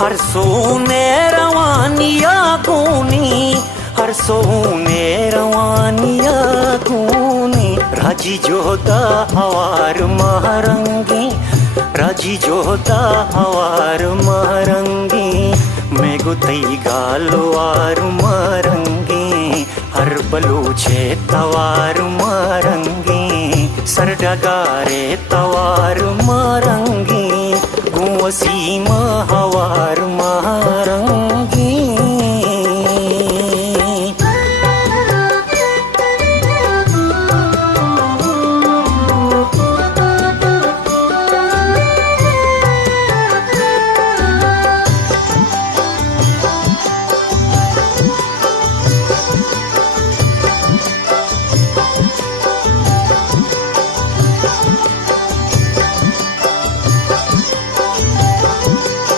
हर सोने रवानिया गूनी, हर सोने रवानिया गूनी। राजी जोता हवार महरंगी, राजी जोता हवार महरंगी। मैं गुतई गालवार महरंगी, हर बलूचे तवार महरंगी। सर डगारे तवार महरंगी, गुवसी हवार